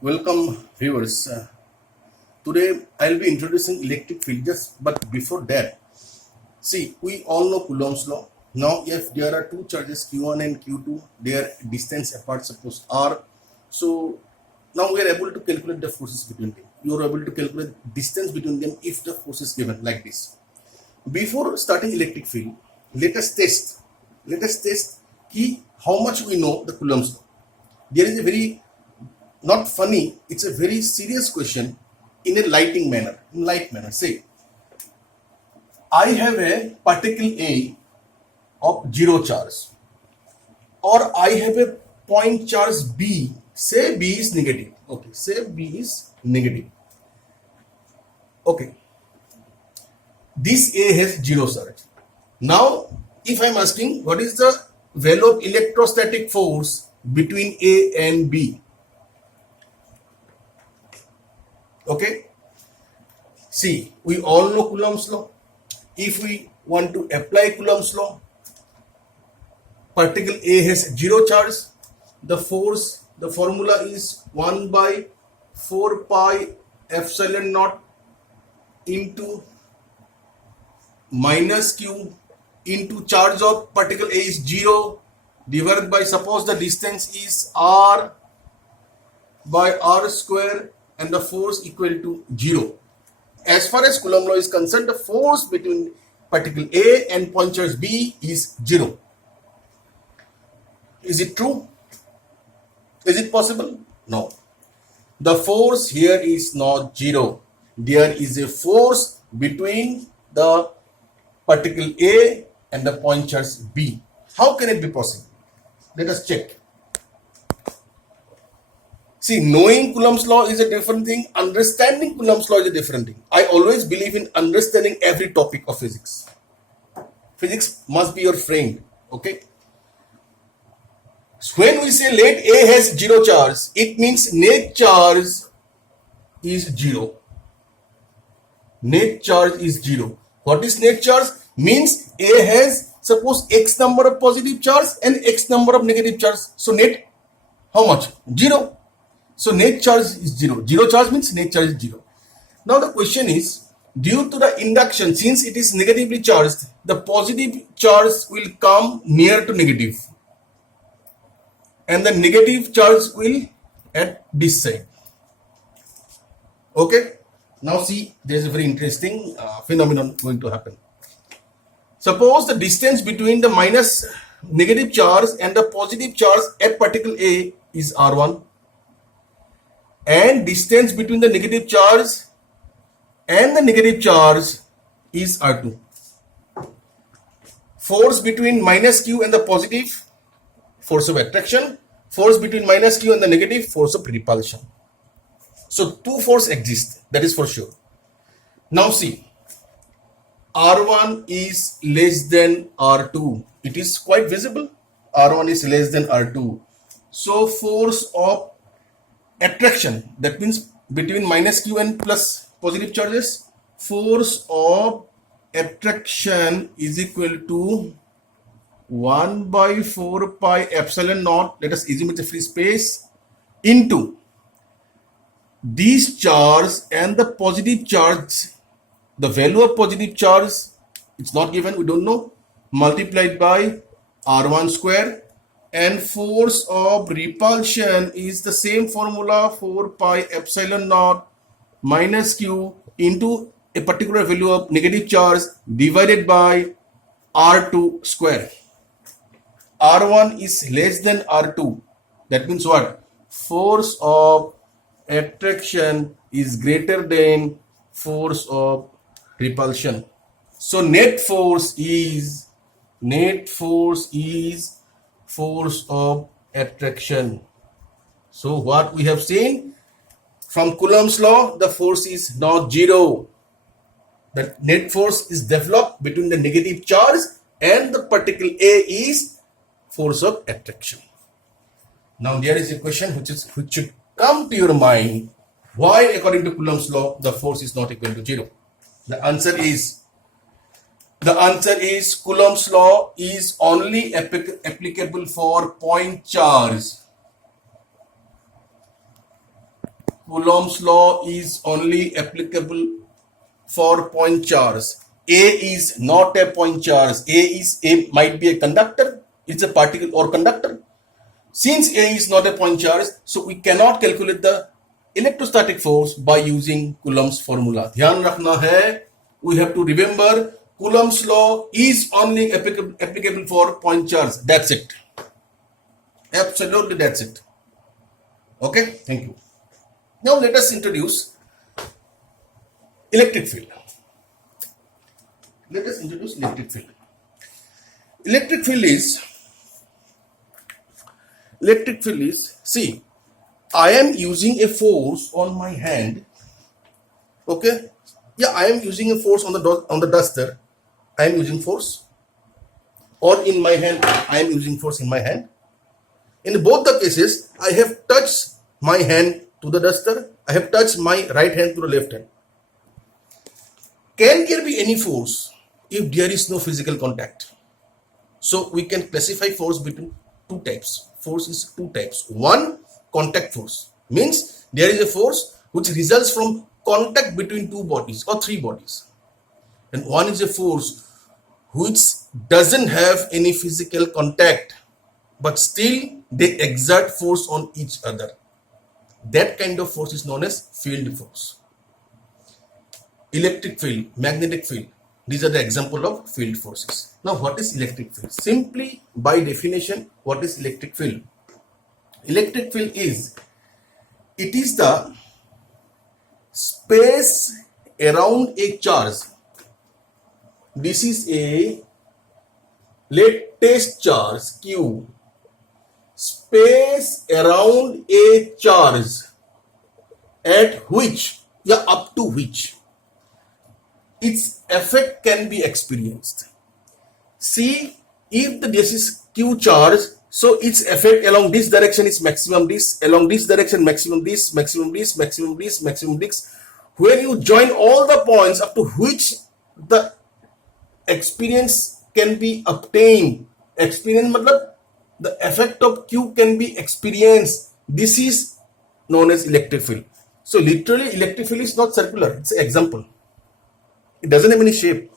Welcome viewers. Today I'll be introducing electric field but before that, see, we all know Coulomb's law. Now if there are two charges Q1 and Q2, their distance apart suppose R. So now we are able to calculate the forces between them. You are able to calculate distance between them if the force is given like this. Before starting electric field, let us test how much we know the Coulomb's law. There is a very not funny, it's a very serious question in a light manner. Say, I have a particle A of zero charge, or I have a point charge B. Say B is negative. Okay, say B is negative. Okay, this A has zero charge. Now, if I am asking what is the value of electrostatic force between A and B? Okay, see, we all know Coulomb's law. If we want to apply Coulomb's law, particle A has zero charge. The formula is 1 by 4 pi epsilon naught into minus q into charge of particle A is 0 divided by, suppose the distance is r by r square and the force equal to 0. As far as Coulomb law is concerned, the force between particle A and point charge B is 0. Is it true? Is it possible? No. The force here is not 0. There is a force between the particle A and the point charge B. How can it be possible? Let us check. See, knowing Coulomb's law is a different thing. Understanding Coulomb's law is a different thing. I always believe in understanding every topic of physics. Physics must be your friend. Okay. So when we say let A has zero charge, it means net charge is 0. Net charge is 0. What is net charge? Means A has, suppose, X number of positive charge and X number of negative charge. So net, how much? 0. So net charge is 0. Zero charge means net charge is 0. Now the question is, due to the induction, since it is negatively charged, the positive charge will come near to negative. And the negative charge will at this side. Okay. Now see, there is a very interesting phenomenon going to happen. Suppose the distance between the minus negative charge and the positive charge at particle A is R1. And distance between the negative charge and the negative charge is R2. Force between minus Q and the positive, force of attraction. Force between minus Q and the negative, force of repulsion. So two forces exist, that is for sure. Now see, R1 is less than R2. It is quite visible. R1 is less than R2. So force of attraction, that means between minus q and plus positive charges, force of attraction is equal to 1 by 4 pi epsilon naught, let us assume it's a free space, into these charge and the positive charge, the value of positive charge, it's not given, we don't know, multiplied by R1 square. And force of repulsion is the same formula, 4 pi epsilon naught minus q into a particular value of negative charge divided by R2 square. R1 is less than R2. That means what? Force of attraction is greater than force of repulsion. So net force is force of attraction. So what we have seen from Coulomb's law, the force is not 0. The net force is developed between the negative charge and the particle A is force of attraction. Now there is a question which should come to your mind. Why, according to Coulomb's law, the force is not equal to 0? The answer is Coulomb's law is only applicable for point charge. Coulomb's law is only applicable for point charge. A is not a point charge. A might be a conductor. It's a particle or conductor. Since A is not a point charge, so we cannot calculate the electrostatic force by using Coulomb's formula. ध्यान रखना है, we have to remember Coulomb's law is only applicable for point charge. That's it. Absolutely, that's it. Okay, thank you. Now let us introduce electric field. Let us introduce electric field. Electric field is, see, I am using a force on my hand. Okay, yeah, I am using a force on the duster. I am using force, or in my hand, I am using force in my hand. In both the cases, I have touched my hand to the duster. I have touched my right hand to the left hand. Can there be any force if there is no physical contact? So we can classify force between two types. Force is two types. One, contact force, means there is a force which results from contact between two bodies or three bodies. And one is a force which doesn't have any physical contact, but still they exert force on each other. That kind of force is known as field force. Electric field, magnetic field, these are the example of field forces. Now what is electric field? Simply by definition, what is electric field? Electric field is, it is the space around a charge. This is a latest charge Q. Space around a charge at which, yeah, up to which its effect can be experienced. See, if this is Q charge, so its effect along this direction is maximum this, along this direction maximum this, maximum this, maximum this, maximum this. When you join all the points up to which the experience can be obtained, experience matlab the effect of Q can be experienced. This is known as electric field. So literally electric field is not circular, it's an example. It doesn't have any shape.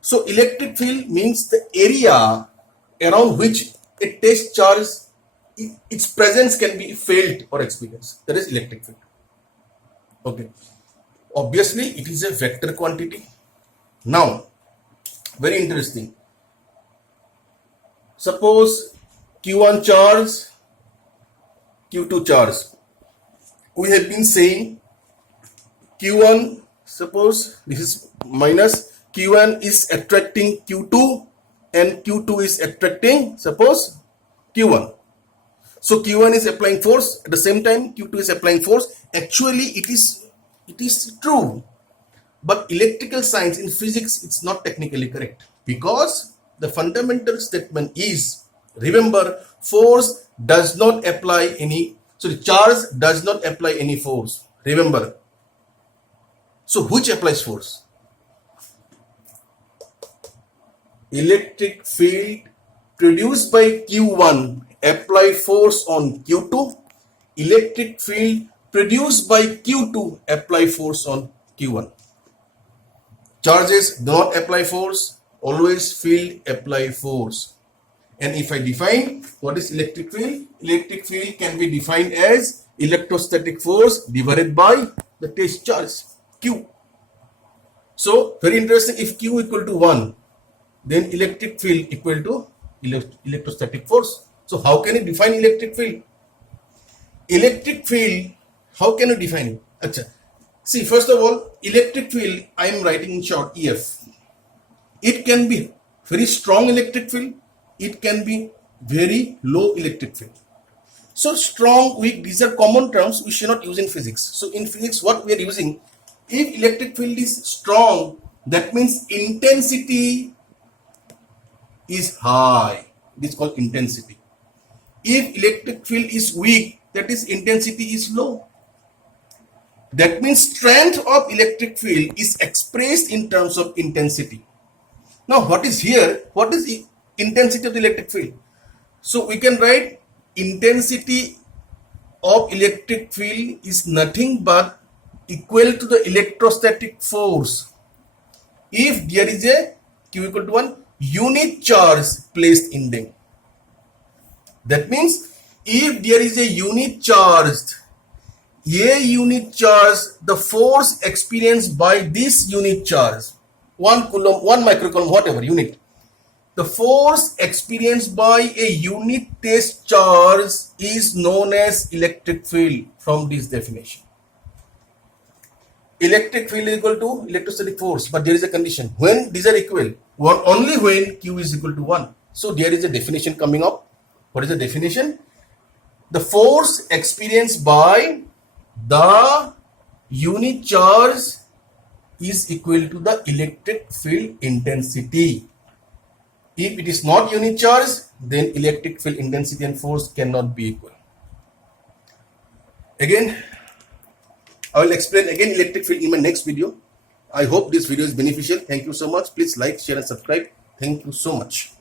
So electric field means the area around which a test charge, its presence can be felt or experienced. That is electric field. Okay. Obviously it is a vector quantity. Now, very interesting. Suppose Q1 charge, Q2 charge. We have been saying Q1, suppose this is minus, Q1 is attracting Q2 and Q2 is attracting, suppose, Q1. So Q1 is applying force, at the same time Q2 is applying force. Actually it is true, but electrical science in physics it's not technically correct, because the fundamental statement is, remember, force does not apply any, sorry, charge does not apply any force. Remember. So which applies force? Electric field produced by Q1 apply force on Q2. Electric field produced by Q2 apply force on Q1. Charges do not apply force. Always field apply force. And if I define what is electric field can be defined as electrostatic force divided by the test charge Q. So very interesting, if Q equal to 1, then electric field equal to electrostatic force. So how can you define electric field? Electric field, how can you define it? Achha. See, first of all, electric field I am writing in short EF. It can be very strong electric field, it can be very low electric field. So strong, weak, these are common terms we should not use in physics. So in physics what we are using, if electric field is strong, that means intensity is high. This is called intensity. If electric field is weak, that is intensity is low. That means strength of electric field is expressed in terms of intensity. Now what is here? What is the intensity of the electric field? So we can write intensity of electric field is nothing but equal to the electrostatic force if there is a Q equal to 1 unit charge placed in them. That means if there is a unit charge, the force experienced by this unit charge, 1 coulomb, 1 microcoulomb, whatever unit, the force experienced by a unit test charge is known as electric field from this definition. Electric field is equal to electrostatic force, but there is a condition. When these are equal, only when Q is equal to 1. So there is a definition coming up. What is the definition? The force experienced by the unit charge is equal to the electric field intensity. If it is not unit charge, then electric field intensity and force cannot be equal. Again, I will explain again electric field in my next video. I hope this video is beneficial. Thank you so much. Please like, share and subscribe. Thank you so much.